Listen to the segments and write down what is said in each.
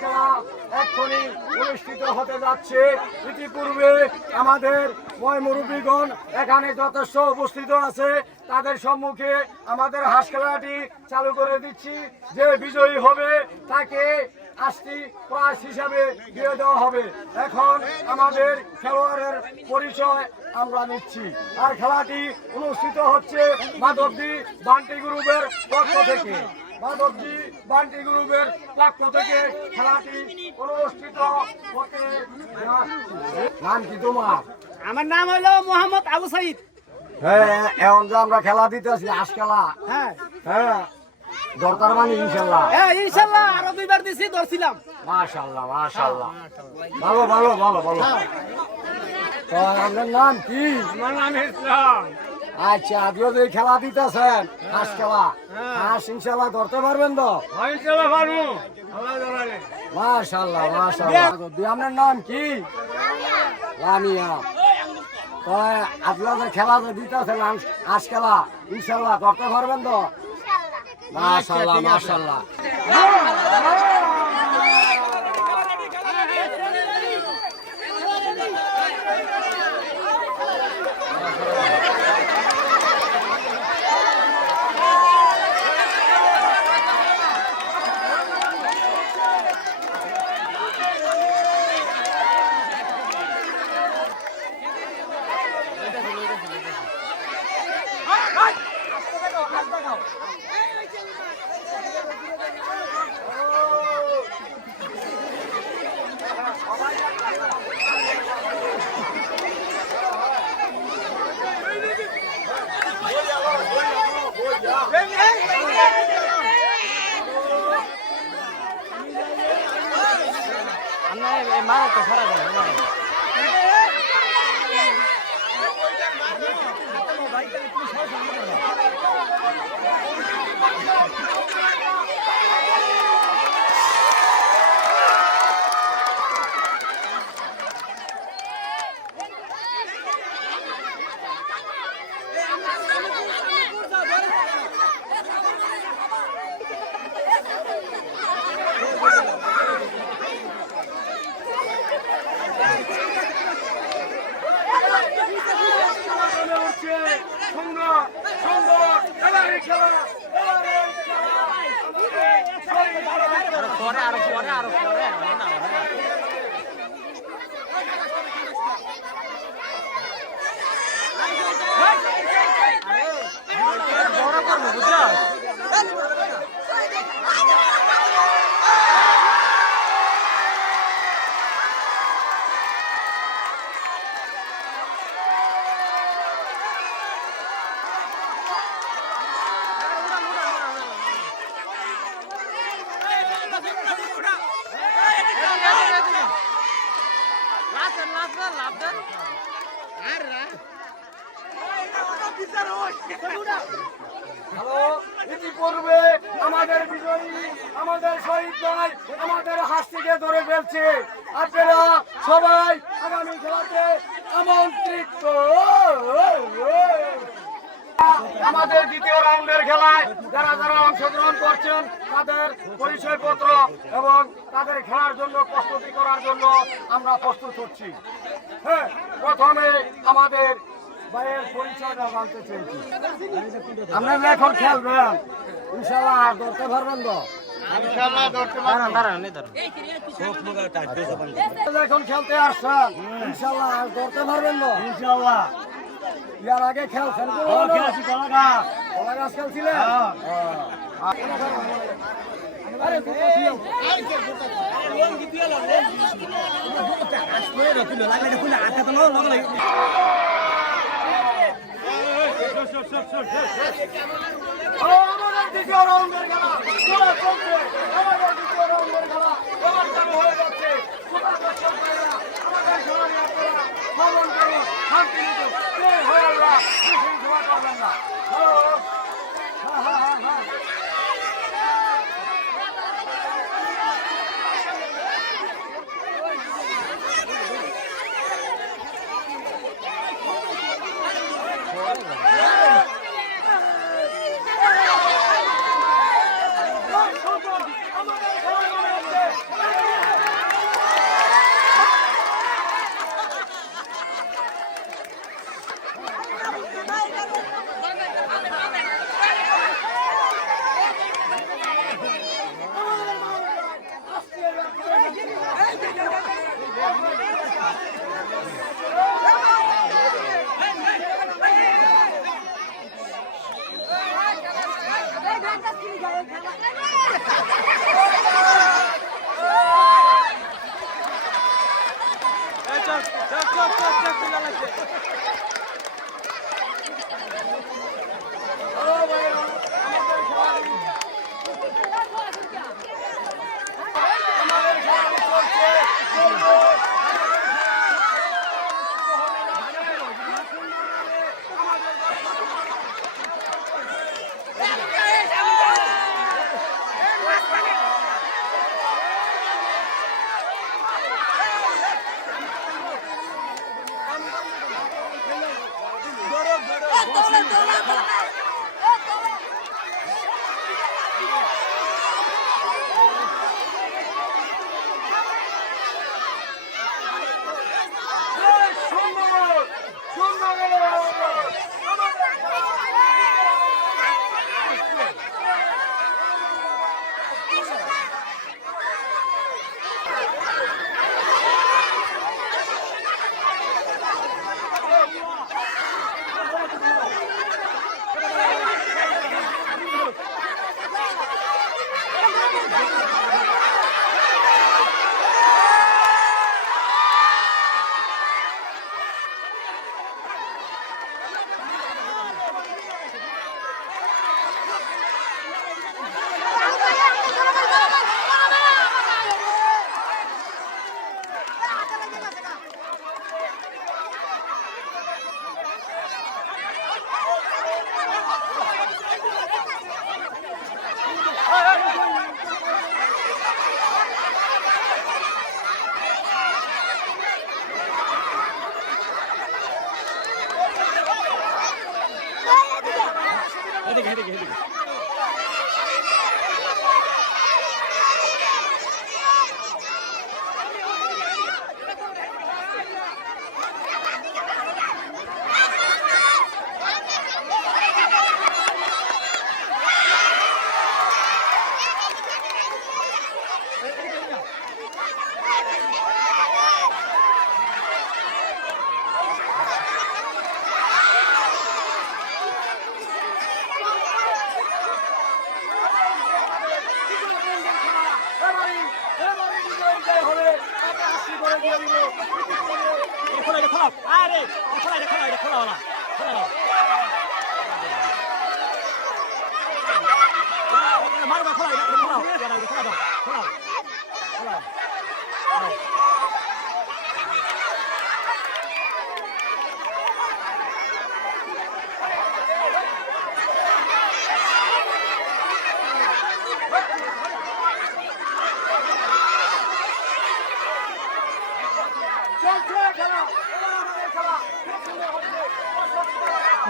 খেলা এক্ষুনি অনুষ্ঠিত হতে যাচ্ছে। ইতিপূর্বে আমাদের মুরব্বীগণ এখানে যথেষ্ট উপস্থিত আছে, তাদের সম্মুখে আমাদের হাঁস খেলাটি চালু করে দিচ্ছি। যে বিজয়ী হবে তাকে ৮টি প্রাইজ হিসাবে দিয়ে দেওয়া হবে। এখন আমাদের খেলোয়াড়ের পরিচয় আমরা নিচ্ছি। আর খেলাটি অনুষ্ঠিত হচ্ছে মাধবদী বান্টি গ্রুপের পক্ষ থেকে। মাধবদী বান্টি গ্রুপের পক্ষ থেকে খেলাটি অনুষ্ঠিত হতে যাচ্ছে। নাম কি তোমার? আমার নাম হলো মোহাম্মদ আবু সাইদ। হ্যাঁ, এখন যে আমরা খেলা দিতেছি হাঁস খেলা, হ্যাঁ হ্যাঁ দরকার মানে ইনশাল্লাহ। হ্যাঁ ইনশাআল্লাহ আরো দুইবার দিছি, ধরছিলাম। মাশাআল্লাহ মাশাআল্লাহ, ভালো ভালো ভালো ভালো। তো আপনার নাম কি? আমার নাম ইসলাম। আচ্ছা, আজকে যে খেলা দিতেছেন হাঁস খেলা, হাঁস ইনশাল্লাহ ধরতে পারবেন তো? ইনশাআল্লাহ পারবো। মাশাআল্লাহ মাশাআল্লাহ। আপনার নাম কি? লামিয়া। তো আজকে যে খেলা যে দিতেছেন হাঁস খেলা, ইনশাল্লাহ ধরতে পারবেন তো? মাশাআল্লাহ মাশাআল্লাহ। ইতিপূর্বে আমাদের বিজয়ী, আমাদের শহীদ ভাই আমাদের হাত থেকে ধরে ফেলছে। আপনারা সবাই আগামী খেলাতে আমন্ত্রিত। আমাদের দ্বিতীয় রাউন্ডের খেলায় যারা যারা অংশগ্রহণ করছেন তাদের পরিচয়পত্র এবং তাদের খেলার জন্য প্রস্তুতি করার জন্য আমরা প্রস্তুত হচ্ছি। হ্যাঁ, প্রথমে আমাদের ভাইয়ের পরিচয়টা জানতে চাইছি। আপনারা এখন খেলবেন ইনশাল্লাহ, আর ধরতে পারবেন তো? এখন খেলতে আসছেন ইনশাল্লাহ, আর ধরতে পারবেন তো? ইনশাল্লাহ। ইয়ার আগে খেলছেন? কলা গাছ খেলছিলেন? আমাদের দ্বিতীয় রাউন্ডের খেলা চলছে, আমাদের দ্বিতীয় রাউন্ডের খেলা এবার চালু হয়ে যাচ্ছে। আমাদের খেলানি আপনারা ভ্রমণ করুন, শান্তি নিতে হয়ে আল্লাহ করবেন না।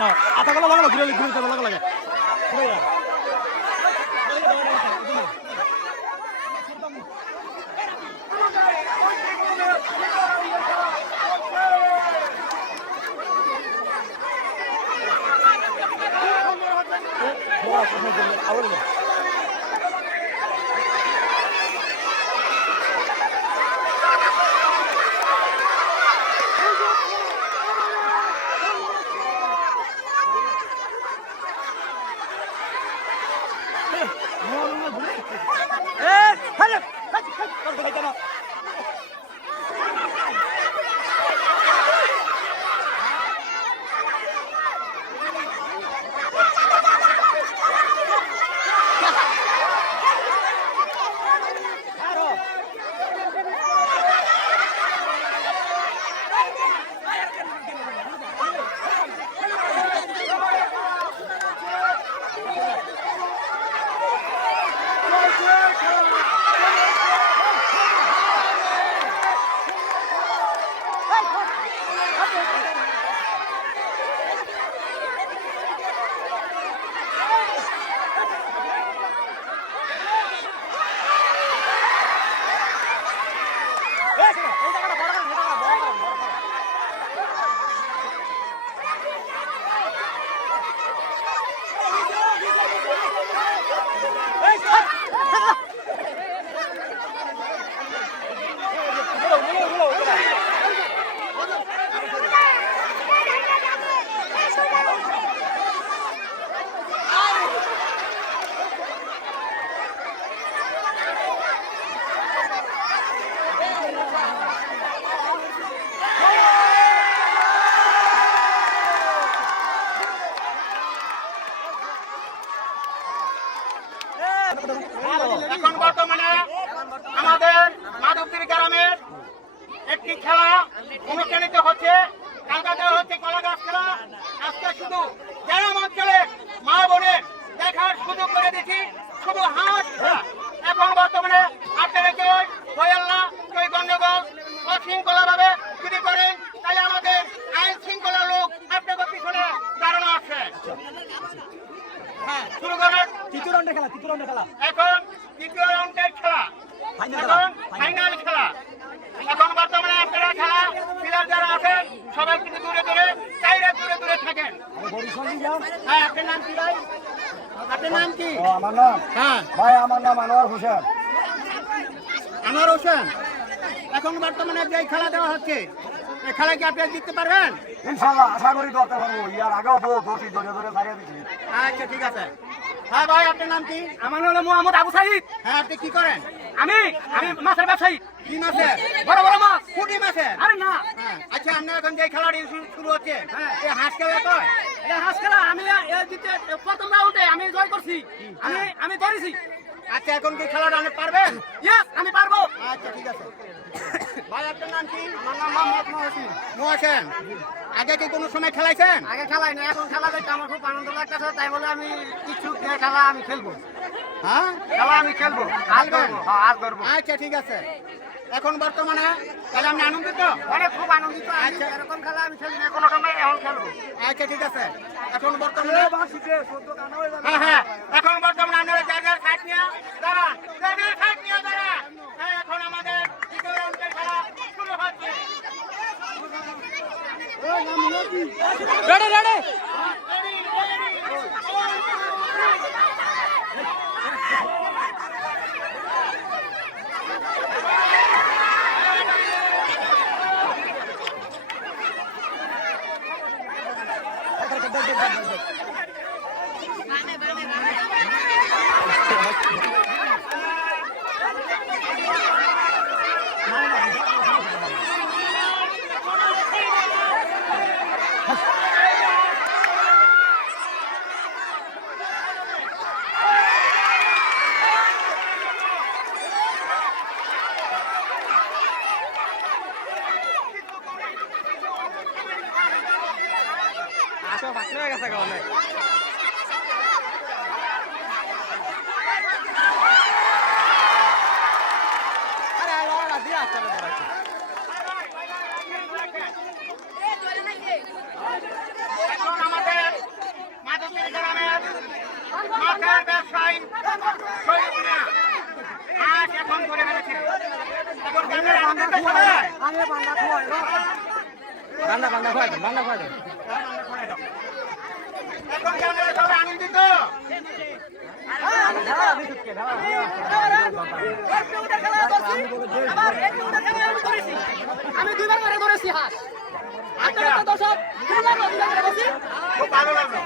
না আটাগুলো লাগালো ঘুরে ঘুরে যাবে লাগা লাগে এখন বর্তমানে আমাদের মাধবপুর গ্রামের একটি খেলা অনুষ্ঠিত হচ্ছে। কালকাতা হচ্ছে কলাগাছ খেলা। আজকে শুধু গ্রাম অঞ্চলে মা বোনের দেখার সুযোগ করে দিচ্ছি, শুধু হাঁস খেলা। এখন বর্তমানে আপনারা কেউ ভয়াল্লা কেউ গন্ডগোল অশৃঙ্খলা ভাবে যদি করেন তাহলে আমাদের আইন শৃঙ্খলা লোক আপনাদের পিছনে দাঁড়ানো আছে। হ্যাঁ, শুরু করেন। তৃতীয় রাউন্ডে খেলা এখন তৃতীয় রাউন্ডের খেলা, এখন ফাইনাল খেলা। এখন বর্তমানে আপনারা খেলা প্লেয়ার যারা আছেন সবাই কিন্তু দূরে দূরে চাইরে দূরে দূরে থাকেন। হ্যাঁ, আপনার নাম কি ভাই? আপনার নাম কি? আমার নাম হ্যাঁ ভাই, আমার নাম আনোয়ার হোসেন। আনোয়ার হোসেন। এখন বর্তমানে যে খেলা দেওয়া হচ্ছে এই খেলা কি আপনি জিততে পারবেন? ইনশাআল্লাহ আশা করি ধরতে পারবো। ইয়ার আগেও দৌড়ি ধরে ধরে ছাড়িয়ে দিচ্ছি। আচ্ছা, ঠিক আছে। হ্যাঁ ভাই, আপনার নাম কি? আমার নাম হলো মোহাম্মদ আবু সাইদ। হ্যাঁ, আপনি কি করেন? আমি মাছের ব্যবসায়ী। কি মাছের? বড় বড় মাছ। পুঁটি মাছের? আরে না, হ্যাঁ। আচ্ছা, আপনার এখন যে খেলাটি শুরু হচ্ছে, এই হাঁস খেলা কয়? এটা হাঁস খেলা। আমি প্রথম রাউন্ডে আমি জয় করছি। আমি ধরেছি। আচ্ছা, এখন কি খেলাটা আপনি পারবেন? ইয়েস, আমি পারবো। আচ্ছা, ঠিক আছে। ভাই, আপনার নাম কি? আমার নাম মোহাম্মদ মহসিন। মহাসেন। আগে কি কোনো সময় খেলাইছেন? আগে খেলাই না, এখন খেলা দেখতে আমার খুব আনন্দ লাগতেছে, তাই বলে আমি কিছু খেলা আমি খেলবো। হ্যাঁ, খেলা আমি খেলবো, হাত ধরবো। হ্যাঁ, হাত ধরবো। আচ্ছা, ঠিক আছে। এখন বর্তমানে তাহলে আপনি আনন্দিত? অনেক খুব আনন্দিত। আমি আচ্ছা। এরকম খেলা আমি খেলি না কোনো সময়, এখন খেলবো। আচ্ছা, ঠিক আছে। এখন বর্তমানে হ্যাঁ হ্যাঁ, এখন বর্তমানে আপনারা যার যার সাইড নিয়ে দাঁড়ান, যার যার সাইড নিয়ে দাঁড়ান। হ্যাঁ, এখন আমাদের দ্বিতীয় রাউন্ডের খেলা শুরু হচ্ছে। Ready ready. আসো, বাকি হয়ে গেছে অনেক। আরে লড়া দিয়ে আসতে হবে। এখন আমাদের মাধবপুর গ্রামের মাছের ব্যবসায়ী শহীদ মিয়া হাঁস এখন ধরে ফেলেছে। এখন গ্রামের আনন্দিত সবাই? বান্দা বান্দা খাওয়া দেন, বান্দা খাওয়া দেন। এখন গ্রামের সবাই আনন্দিত? আমি দুইবার করে ধরেছি হাঁস। আচ্ছা, দর্শক খুব ভালো লাগলো।